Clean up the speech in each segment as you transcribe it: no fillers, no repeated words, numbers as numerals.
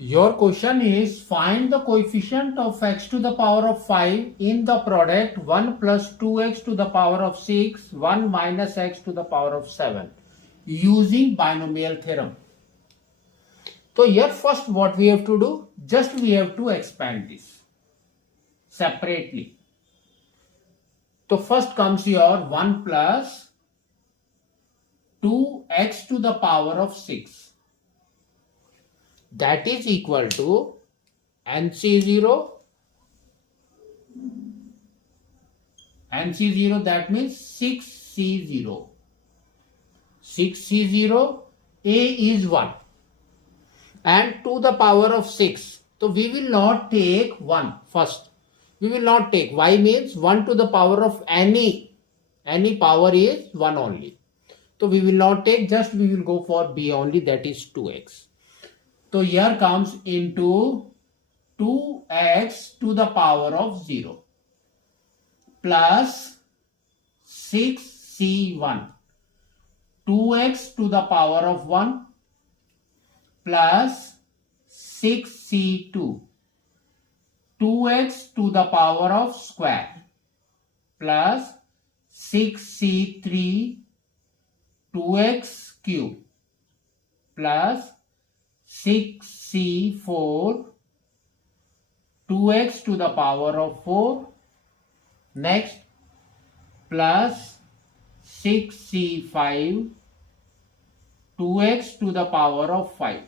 Your question is find the coefficient of x to the power of 5 in the product 1 plus 2x to the power of 6, 1 minus x to the power of 7 using binomial theorem. So here first what we have to do, just we have to expand this separately. So first comes your 1 plus 2x to the power of 6. That is equal to NC0. NC0 that means 6C0. 6C0, A is 1 and to the power of 6. So we will not take 1 first. We will not take. Y means 1 to the power of any power is 1 only. So we will not take, just we will go for B only, that is 2x. So here comes into 2x to the power of 0 plus 6c1, 2x to the power of 1 plus 6c2, 2x to the power of square plus 6c3, 2x cube plus 6c4, 2x to the power of 4, next plus 6c5, 2x to the power of 5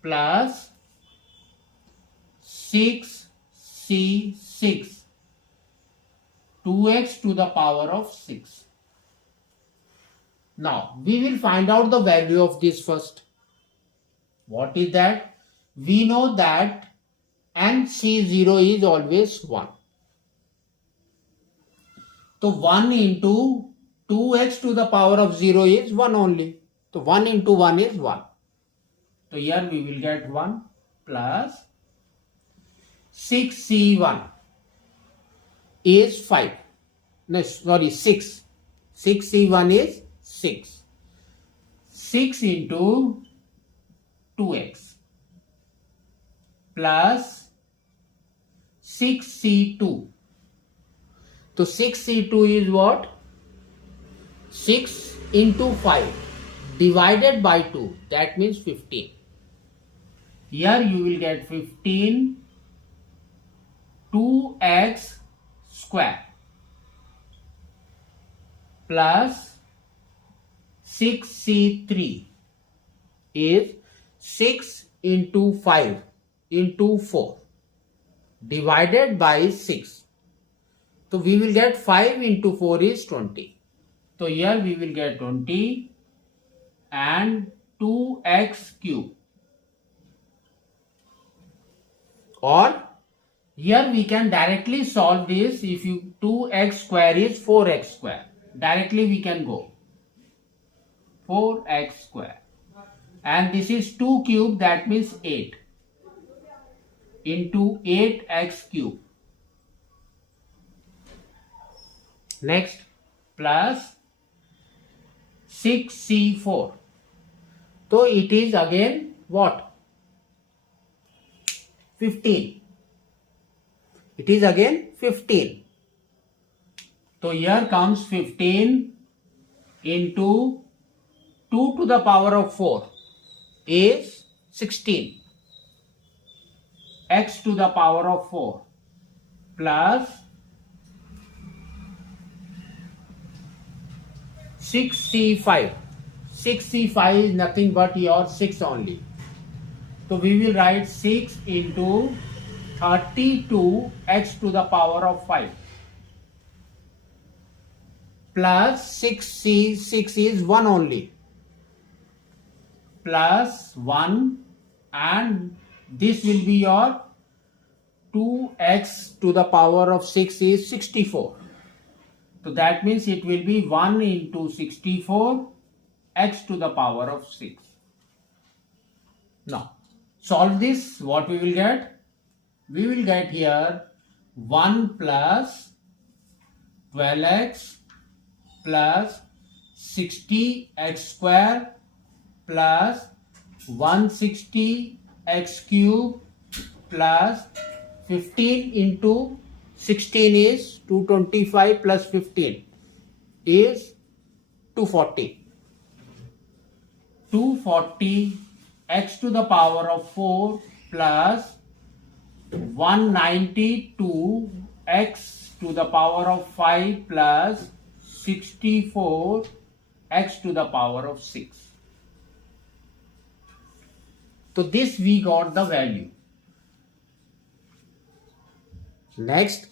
plus 6c6, 2x to the power of 6. Now we will find out the value of this first. What is that? We know that NC0 is always 1. So 1 into 2x to the power of 0 is 1 only. So 1 into 1 is 1. So here we will get 1 plus 6c1 is 5. No, sorry, 6. 6c1 is 6. 6 into 2x plus 6c2. So 6c2 is what? 6 into 5 divided by 2. That means 15. Here you will get 15 2x square plus 6c3 is 6 into 5 into 4 divided by 6. So we will get 5 into 4 is 20. So here we will get 20 and 2x cube. Or here we can directly solve this. If you 2x square is 4x square. Directly we can go 4x square. And this is 2 cube, that means 8 into 8x cube. Next plus 6c4. So it is again what? 15. It is again 15. So here comes 15 into 2 to the power of 4 is 16. X to the power of 4 plus 6c5. 6c5 is nothing but your 6 only. So we will write 6 into 32 x to the power of 5 plus 6c6 is 1 only plus 1 and this will be your 2x to the power of 6 is 64. So that means it will be 1 into 64 x to the power of 6. Now solve this. What we will get? We will get here 1 plus 12x plus 60x square plus 160 x cube plus 15 into 16 is 225 plus 15 is 240. 240 x to the power of 4 plus 192 x to the power of 5 plus 64 x to the power of 6. So this we got the value. Next,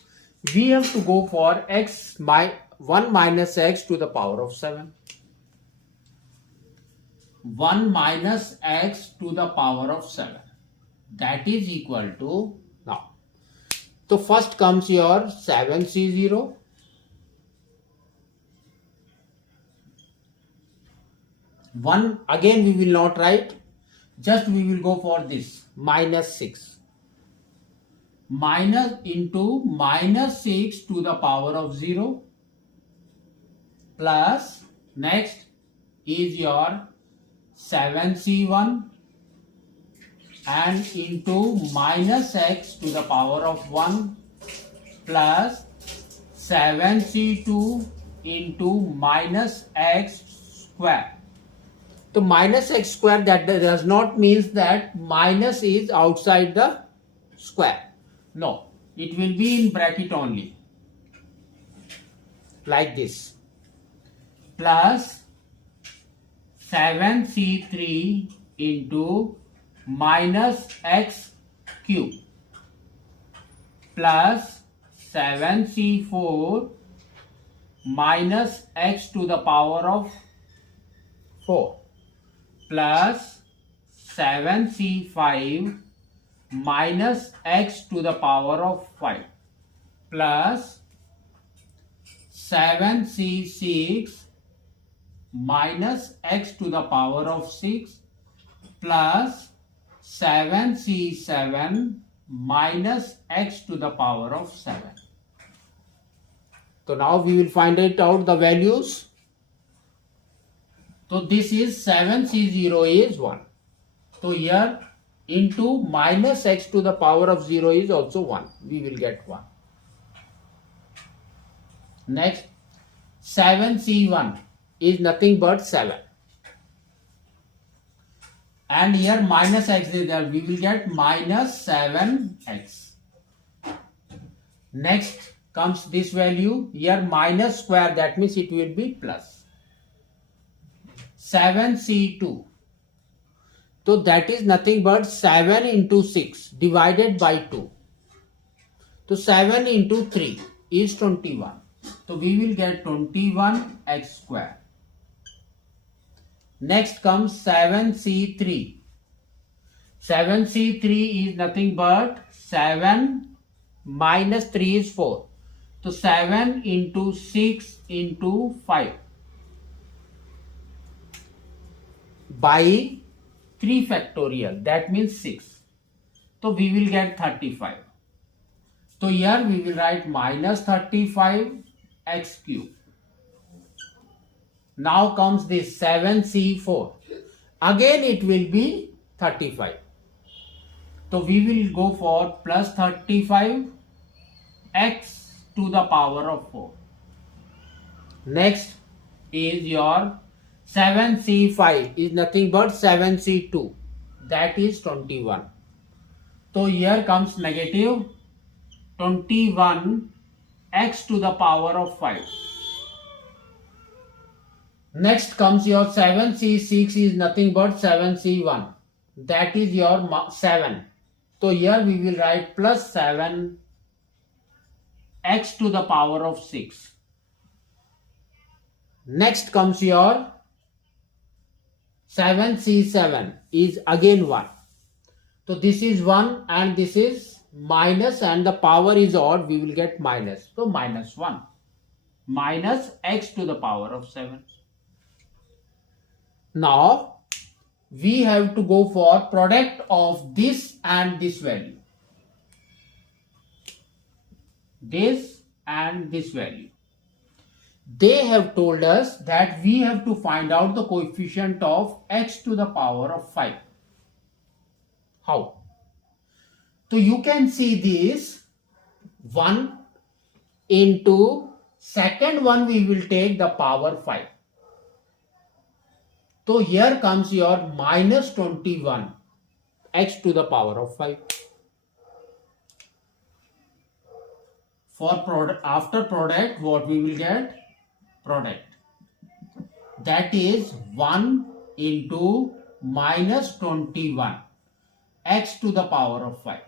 we have to go for 1 minus x to the power of 7. 1 minus x to the power of 7. That is equal to, now, so first comes your 7c0. One, again we will not write, just we will go for this, minus 6. Minus into minus 6 to the power of 0 plus, next is your 7c1 and into minus x to the power of 1 plus 7c2 into minus x square. So minus x square, that does not mean that minus is outside the square. No, it will be in bracket only, like this, plus 7c3 into minus x cube plus 7c4 minus x to the power of 4 plus 7c5 minus x to the power of 5 plus 7c6 minus x to the power of 6 plus 7c7 minus x to the power of 7. So now we will find it out the values. So this is 7c0 is 1. So here into minus x to the power of 0 is also 1. We will get 1. Next, 7c1 is nothing but 7. And here minus x is there. We will get minus 7x. Next comes this value. Here minus square, that means it will be plus. 7c2. So that is nothing but 7 into 6 divided by 2. So 7 into 3 is 21. So we will get 21x square. Next comes 7c3. 7c3 is nothing but 7 minus 3 is 4. So 7 into 6 into 5 by 3 factorial, that means 6. So we will get 35. So here we will write minus 35 x cube. Now comes this 7c4. Again it will be 35. So we will go for plus 35 x to the power of 4. Next is your 7c5 is nothing but 7c2. That is 21. So here comes negative 21 x to the power of 5. Next comes your 7c6 is nothing but 7c1. That is your 7. So here we will write plus 7 x to the power of 6. Next comes your 7c7 is again 1. So this is 1 and this is minus and the power is odd, we will get minus. So minus 1. Minus x to the power of 7. Now we have to go for product of this and this value. This and this value. They have told us that we have to find out the coefficient of x to the power of 5. How? So you can see this 1 into second one we will take the power 5. So here comes your minus 21 x to the power of 5. For product, after product, what we will get? Product. That is 1 into minus 21 x to the power of 5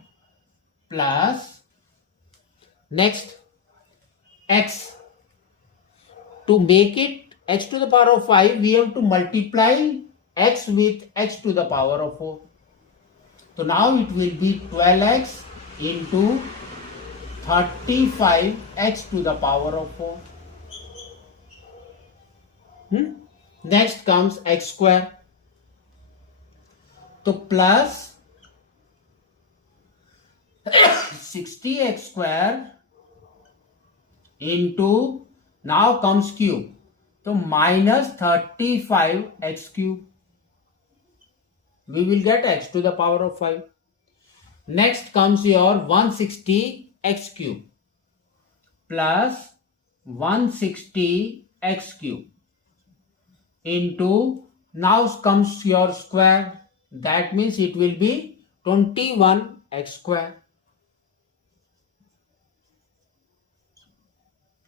plus next x. To make it x to the power of 5, we have to multiply x with x to the power of 4. So now it will be 12x into 35x to the power of 4. Next comes x square. So plus 60x square into, now comes cube. So minus 35x cube. We will get x to the power of 5. Next comes your 160x cube plus 160x cube into, now comes your square. That means it will be 21x square.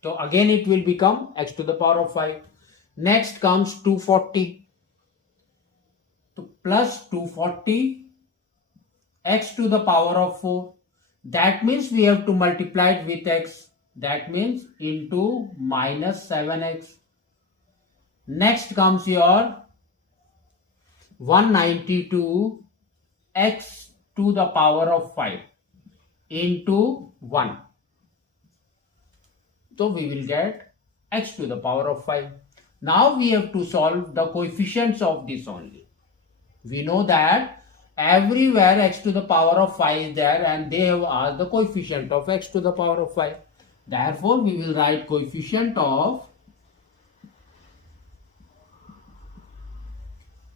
So again it will become x to the power of 5. Next comes 240. So plus 240 x to the power of 4. That means we have to multiply it with x. That means into minus 7x. Next comes your 192 x to the power of 5 into 1. So we will get x to the power of 5. Now we have to solve the coefficients of this only. We know that everywhere x to the power of 5 is there and they have asked the coefficient of x to the power of 5. Therefore, we will write coefficient of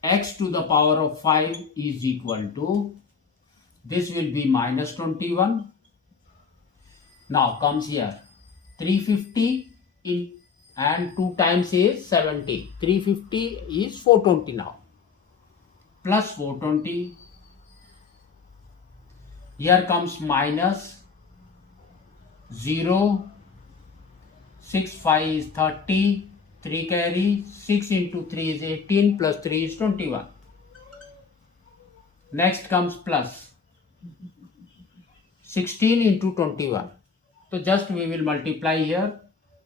x to the power of 5 is equal to, this will be minus 21. Now comes here 350 in, and 2 times is 70. 350 is 420 now. Plus 420. Here comes minus 0. 6 5 is 30. 3 carry. 6 into 3 is 18. Plus 3 is 21. Next comes plus 16 into 21. So just we will multiply here.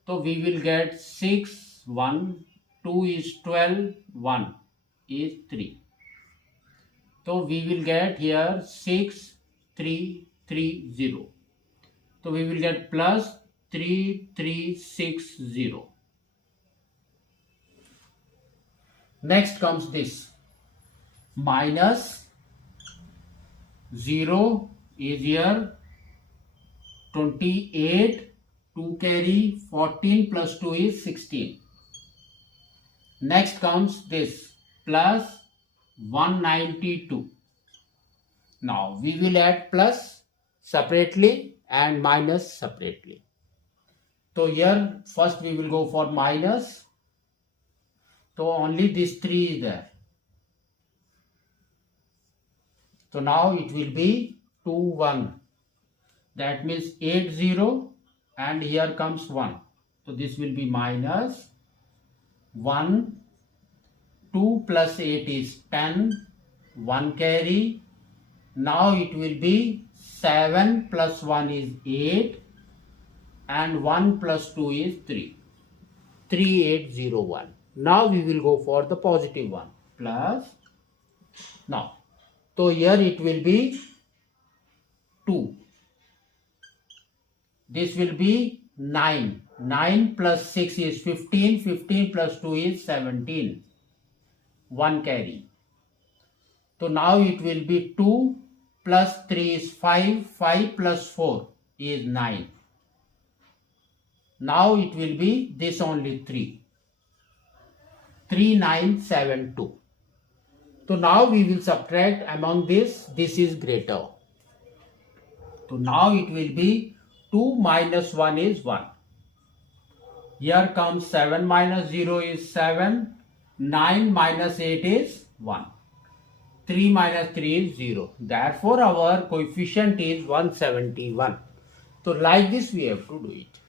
So we will get 6, 1, 2 is 12, 1 is 3. So we will get here 6, 3, 3, 0. So we will get plus 3, 3, 6, 0. Next comes this. Minus 0 is here 28, 2 carry, 14 plus 2 is 16. Next comes this plus 192. Now we will add plus separately and minus separately. So here first we will go for minus. So only this 3 is there. So now it will be 2, 1. That means 8, 0 and here comes 1. So this will be minus 1. 2 plus 8 is 10. 1 carry. Now it will be 7 plus 1 is 8 and 1 plus 2 is 3. 3801. Now we will go for the positive one. Plus. Now. So here it will be 2. This will be 9. 9 plus 6 is 15. 15 plus 2 is 17. 1 carry. So now it will be 2 plus 3 is 5. 5 plus 4 is 9. Now it will be this only 3. 3972. So now we will subtract among this is greater. So now it will be 2 minus 1 is 1. Here comes 7 minus 0 is 7. 9 minus 8 is 1. 3 minus 3 is 0. Therefore, our coefficient is 171. So like this we have to do it.